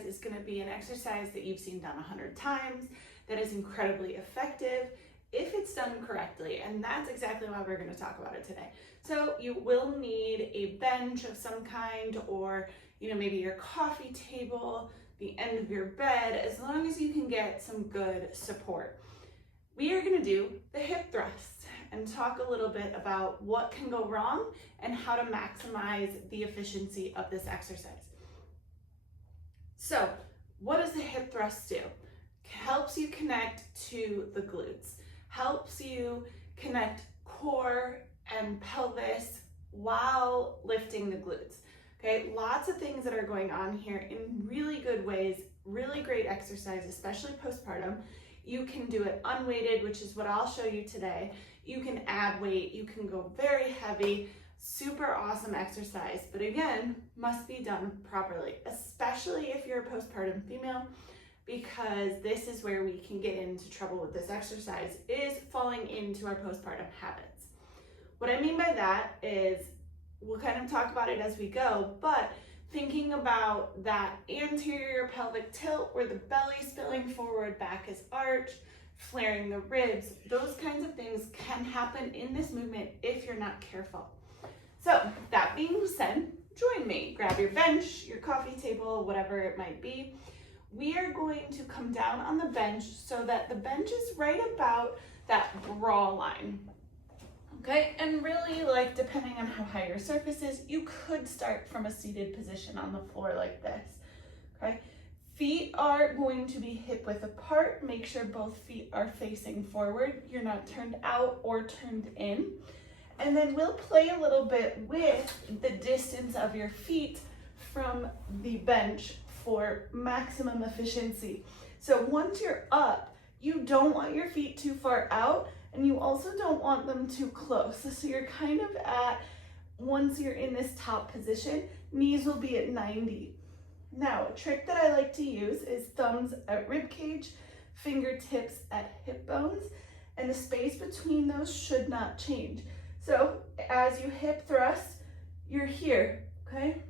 exercise is going to be an exercise that you've seen done 100 times, that is incredibly effective if it's done correctly. And that's exactly why we're going to talk about it today. So you will need a bench of some kind, or maybe your coffee table, the end of your bed, as long as you can get some good support. We are going to do the hip thrust and talk a little bit about what can go wrong and how to maximize the efficiency of this exercise. So what does the hip thrust do? Helps you connect to the glutes, helps you connect core and pelvis while lifting the glutes. Okay, lots of things that are going on here in really good ways, really great exercise, especially postpartum. You can do it unweighted, which is what I'll show you today. You can add weight, you can go very heavy, super awesome exercise, but again, must be done properly, especially if you're a postpartum female, because this is where we can get into trouble with this exercise, is falling into our postpartum habits. What I mean by that is, we'll kind of talk about it as we go, but thinking about that anterior pelvic tilt where the belly's spilling forward, back is arched, flaring the ribs, those kinds of things can happen in this movement if you're not careful. So that being said, join me. Grab your bench, your coffee table, whatever it might be. We are going to come down on the bench so that the bench is right about that bra line. Okay, and really, depending on how high your surface is, you could start from a seated position on the floor like this. Okay, feet are going to be hip width apart. Make sure both feet are facing forward. You're not turned out or turned in. And then we'll play a little bit with the distance of your feet from the bench for maximum efficiency. So once you're up, you don't want your feet too far out, and you also don't want them too close. So you're kind of at, once you're in this top position, knees will be at 90. Now, a trick that I like to use is thumbs at rib cage, fingertips at hip bones, and the space between those should not change. So as you hip thrust, you're here, okay?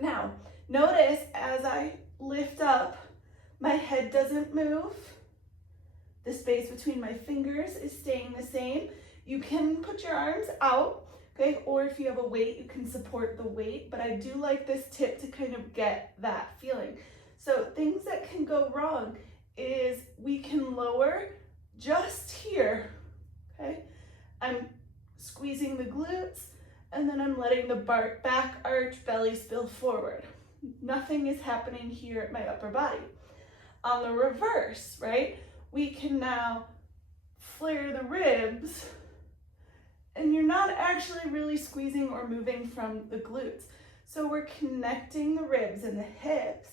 Now, notice as I lift up, my head doesn't move. The space between my fingers is staying the same. You can put your arms out, okay? Or if you have a weight, you can support the weight, but I do like this tip to kind of get that feeling. So things that can go wrong is we can lower just here, okay? I'm squeezing the glutes, and then I'm letting the back arch, belly spill forward. Nothing is happening here at my upper body. On the reverse, right? We can now flare the ribs, and you're not actually really squeezing or moving from the glutes. So we're connecting the ribs and the hips,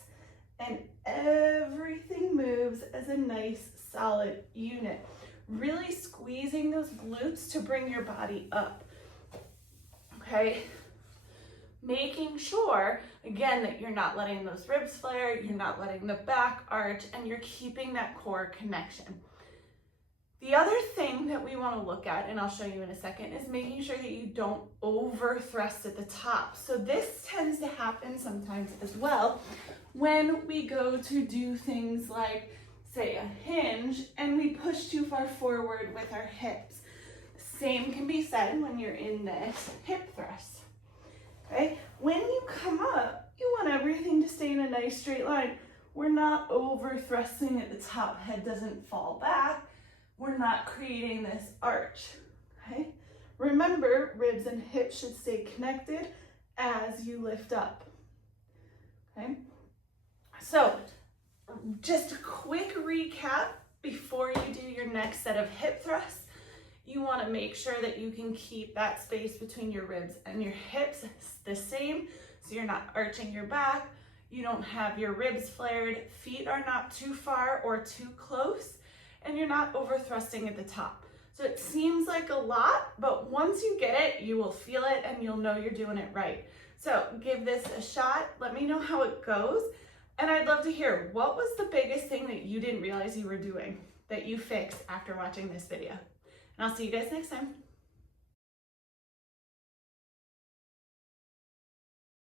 and everything moves as a nice solid unit. Really squeezing those glutes to bring your body up, okay? Making sure, again, that you're not letting those ribs flare, you're not letting the back arch, and you're keeping that core connection. The other thing that we want to look at, and I'll show you in a second, is making sure that you don't over thrust at the top. So this tends to happen sometimes as well when we go to do things like, say, a hinge, and we push too far forward with our hips. Same can be said when you're in this hip thrust. Okay, when you come up, you want everything to stay in a nice straight line. We're not over thrusting at the top, head doesn't fall back. We're not creating this arch, okay? Remember, ribs and hips should stay connected as you lift up, okay? So, just a quick recap before you do your next set of hip thrusts. You want to make sure that you can keep that space between your ribs and your hips the same, so you're not arching your back, you don't have your ribs flared, feet are not too far or too close, and you're not over thrusting at the top. So it seems like a lot, but once you get it, you will feel it and you'll know you're doing it right. So give this a shot, let me know how it goes, and I'd love to hear, what was the biggest thing that you didn't realize you were doing that you fixed after watching this video? And I'll see you guys next time.